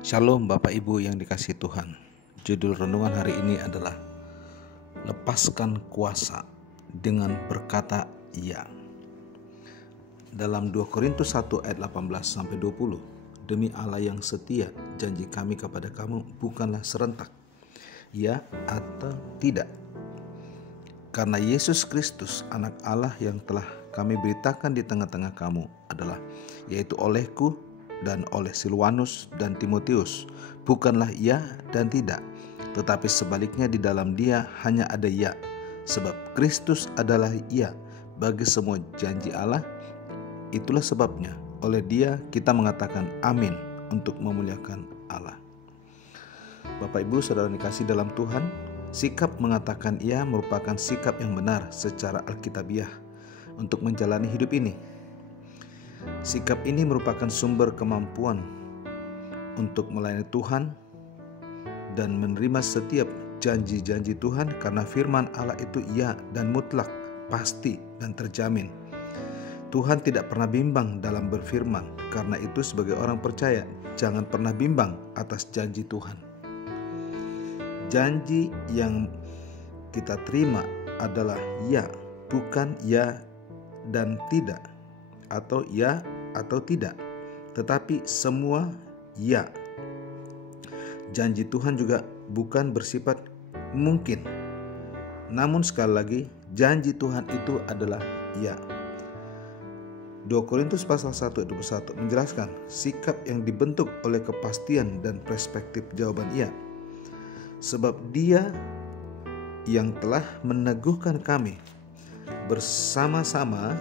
Shalom Bapak Ibu yang dikasihi Tuhan. Judul renungan hari ini adalah lepaskan kuasa dengan berkata iya. Dalam 2 Korintus 1 ayat 18-20, demi Allah yang setia, janji kami kepada kamu bukanlah serentak, ya atau tidak. Karena Yesus Kristus anak Allah yang telah kami beritakan di tengah-tengah kamu adalah, yaitu olehku dan oleh Silwanus dan Timotius, bukanlah ya dan tidak, tetapi sebaliknya di dalam dia hanya ada ya, sebab Kristus adalah ya bagi semua janji Allah. Itulah sebabnya oleh dia kita mengatakan amin untuk memuliakan Allah. Bapak Ibu saudara dikasih dalam Tuhan, sikap mengatakan iya merupakan sikap yang benar secara alkitabiah untuk menjalani hidup ini. Sikap ini merupakan sumber kemampuan untuk melayani Tuhan dan menerima setiap janji-janji Tuhan, karena firman Allah itu iya dan mutlak, pasti dan terjamin. Tuhan tidak pernah bimbang dalam berfirman. Karena itu sebagai orang percaya, jangan pernah bimbang atas janji Tuhan. Janji yang kita terima adalah ya, bukan ya dan tidak, atau ya atau tidak, tetapi semua ya. Janji Tuhan juga bukan bersifat mungkin, namun sekali lagi janji Tuhan itu adalah ya. 2 Korintus pasal 1 ayat 21 menjelaskan sikap yang dibentuk oleh kepastian dan perspektif jawaban iya. Sebab dia yang telah meneguhkan kami bersama-sama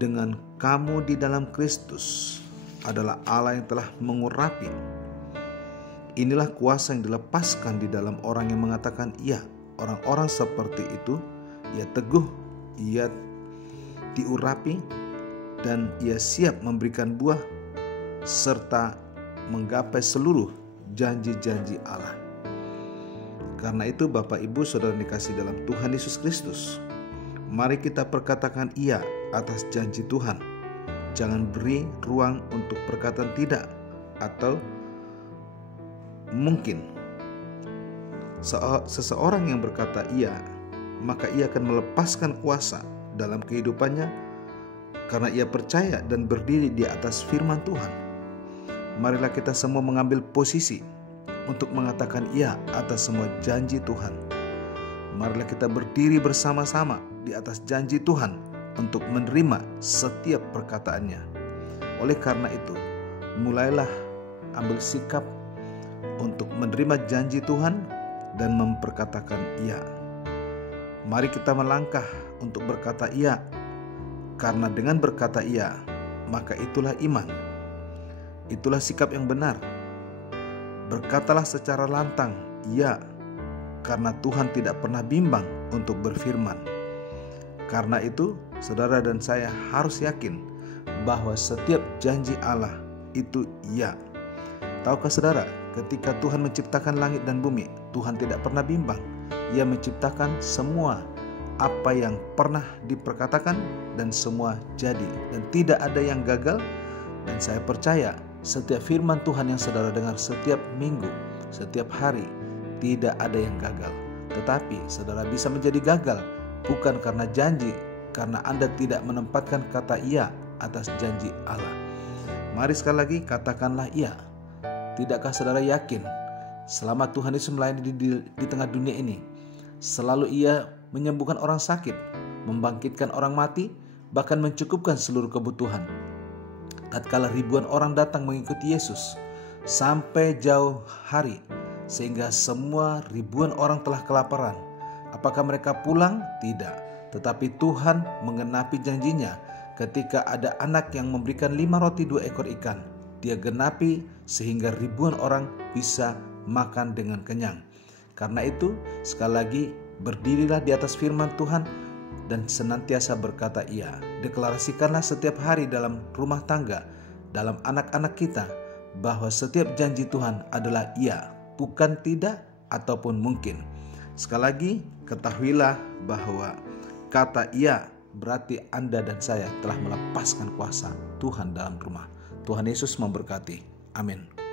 dengan kamu di dalam Kristus adalah Allah yang telah mengurapi. Inilah kuasa yang dilepaskan di dalam orang yang mengatakan iya. Orang-orang seperti itu, ia teguh, ia diurapi, dan ia siap memberikan buah serta menggapai seluruh janji-janji Allah. Karena itu Bapak Ibu saudara dikasih dalam Tuhan Yesus Kristus, mari kita perkatakan iya atas janji Tuhan. Jangan beri ruang untuk perkataan tidak atau mungkin. Seseorang yang berkata iya, maka ia akan melepaskan kuasa dalam kehidupannya karena ia percaya dan berdiri di atas firman Tuhan. Marilah kita semua mengambil posisi untuk mengatakan iya atas semua janji Tuhan. Marilah kita berdiri bersama-sama di atas janji Tuhan untuk menerima setiap perkataannya. Oleh karena itu, mulailah ambil sikap untuk menerima janji Tuhan dan memperkatakan iya. Mari kita melangkah untuk berkata iya, karena dengan berkata iya, maka itulah iman. Itulah sikap yang benar. Berkatalah secara lantang iya, karena Tuhan tidak pernah bimbang untuk berfirman. Karena itu, saudara dan saya harus yakin bahwa setiap janji Allah itu iya. Tahukah saudara, ketika Tuhan menciptakan langit dan bumi, Tuhan tidak pernah bimbang. Ia menciptakan semua apa yang pernah diperkatakan dan semua jadi, dan tidak ada yang gagal. Dan saya percaya setiap firman Tuhan yang saudara dengar setiap minggu, setiap hari, tidak ada yang gagal. Tetapi saudara bisa menjadi gagal bukan karena janji, karena Anda tidak menempatkan kata iya atas janji Allah. Mari sekali lagi katakanlah iya. Tidakkah saudara yakin selama Tuhan Yesus melayani di tengah dunia ini, selalu ia menyembuhkan orang sakit, membangkitkan orang mati, bahkan mencukupkan seluruh kebutuhan. Tatkala ribuan orang datang mengikuti Yesus sampai jauh hari, sehingga semua ribuan orang telah kelaparan. Apakah mereka pulang? Tidak. Tetapi Tuhan menggenapi janjinya ketika ada anak yang memberikan 5 roti 2 ekor ikan. Dia genapi sehingga ribuan orang bisa makan dengan kenyang. Karena itu sekali lagi berdirilah di atas firman Tuhan dan senantiasa berkata iya. Deklarasikanlah setiap hari dalam rumah tangga, dalam anak-anak kita, bahwa setiap janji Tuhan adalah iya, bukan tidak ataupun mungkin. Sekali lagi ketahuilah bahwa kata iya berarti Anda dan saya telah melepaskan kuasa Tuhan dalam rumah. Tuhan Yesus memberkati. Amin.